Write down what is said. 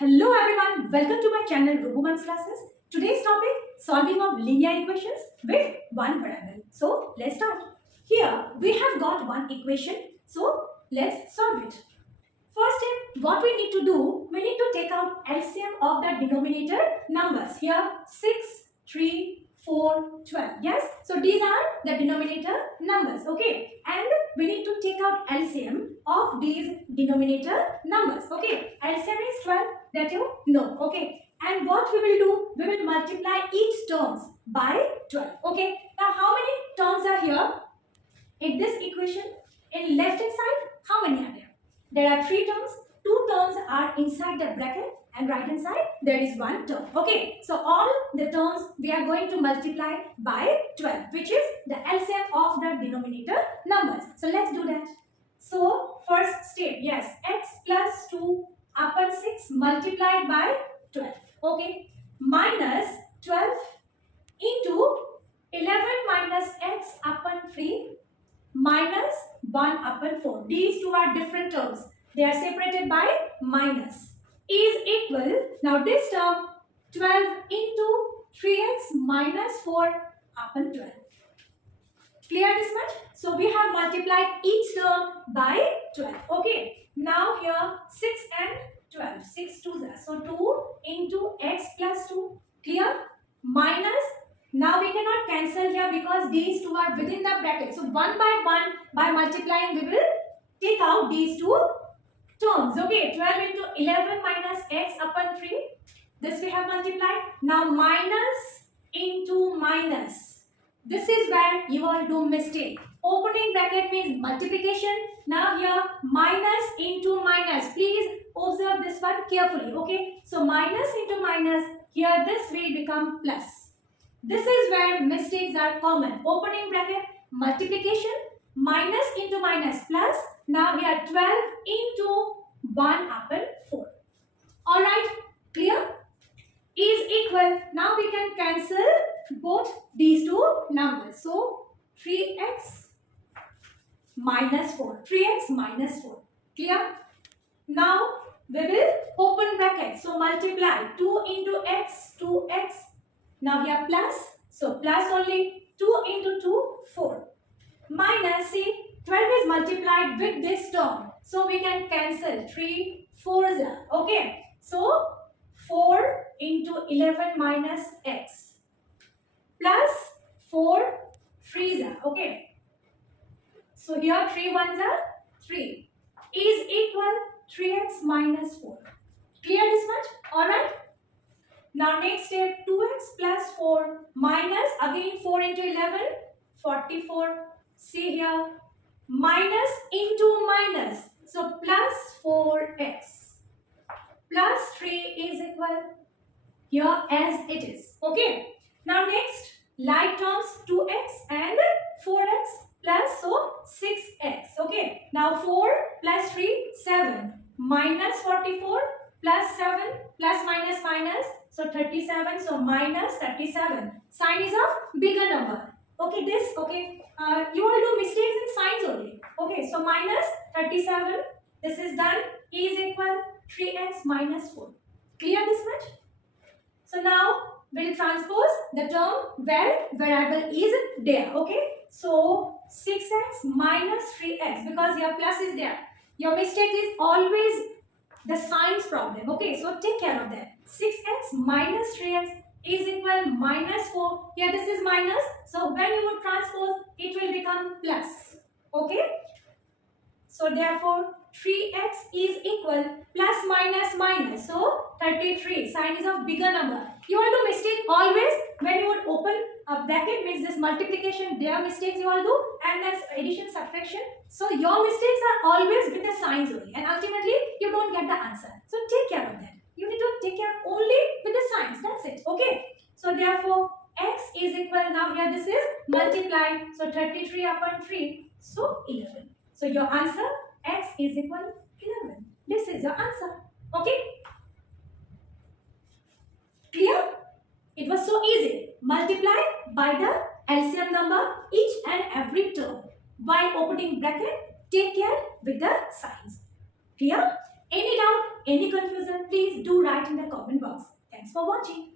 Hello everyone, welcome to my channel Robumans Classes. Today's topic, solving of linear equations with one variable. So let's start. Here we have got one equation, so let's solve it. First step, what we need to do, we need to take out LCM of the denominator numbers. Here 6, 3, 4, 12. Yes, so these are the denominator numbers, okay, and we need to take out LCM of these denominator numbers, okay. LCM is 12, that you know, okay, and what we will do, we will multiply each terms by 12, okay. Now how many terms are here in this equation? In left hand side, how many are there? There are 3 terms, 2 terms are inside the bracket, and right hand side there is 1 term, okay. So all the terms we are going to multiply by 12, which is the LCM of the denominator numbers. So let's do that. So first step, yes, x plus 2 upon 6 multiplied by 12, okay, minus 12 into 11 minus x upon 3 minus 1 upon 4. These two are different terms. They are separated by minus. Is equal, now this term 12 into 3x minus 4 upon 12. Clear this much? So we have multiplied each term by 12. Okay. Now here 6 and 12. 6 2s are. So 2 into x plus 2. Clear? Minus. Now we cannot cancel here because these two are within the bracket. So one by multiplying we will take out these two terms. Okay. 12 into 11 minus x upon 3. This we have multiplied. Now minus into minus. This is where you all do mistake. Opening bracket means multiplication. Now here minus into minus. Please observe this one carefully. Okay. So minus into minus. Here this will become plus. This is where mistakes are common. Opening bracket multiplication. Minus into minus plus. Now here 12 into 1 upon 4. Alright. Clear? Is equal. Now we can cancel both these two numbers. So 3x minus 4. 3x minus 4. Clear? Now we will open bracket. So multiply 2 into x, 2x. Now here plus. So plus only 2 into 2, 4. Minus, see, 12 is multiplied with this term. So we can cancel 3 4s. Okay. So 4 into 11 minus x plus 4 3s. Okay. So here 3 1s are 3 is equal 3x minus 4. Clear this much? Alright. Now next step 2x plus 4 minus again 4 into 11 44. See here minus into minus. So plus 4x. Plus 3 is equal here as it is. Okay. Now next, like terms 2x and 4x plus so 6x. Okay. Now 4 plus 3, 7. Minus 44 plus 7 plus minus minus. So 37. So minus 37. Sign is of bigger number. Okay. This, okay. You all do mistakes in signs only. Okay. So minus 37. This is done. Is equal 3x minus 4. Clear this much? So now we'll transpose the term where variable is there. Okay. So 6x minus 3x because your plus is there. Your mistake is always the signs problem. Okay. So take care of that. 6x minus 3x is equal minus 4. Here this is minus. So when you would transpose, it will become plus. Okay. So therefore 3x is equal plus minus minus. So 33. Sign is of bigger number. You all do mistake always when you would open a bracket means this multiplication. There are mistakes you all do and that's addition subtraction. So your mistakes are always with the signs only and ultimately you don't get the answer. So take care of that. You need to take care only with the signs. That's it. Okay. So therefore x is equal. Now here this is multiplied. So 33 upon 3. So 11. So your answer x is equal 11. This is your answer. Okay. Clear? It was so easy. Multiply by the LCM number each and every term. While opening bracket, take care with the signs. Clear? Any doubt? any confusion, please do write in the comment box. Thanks for watching.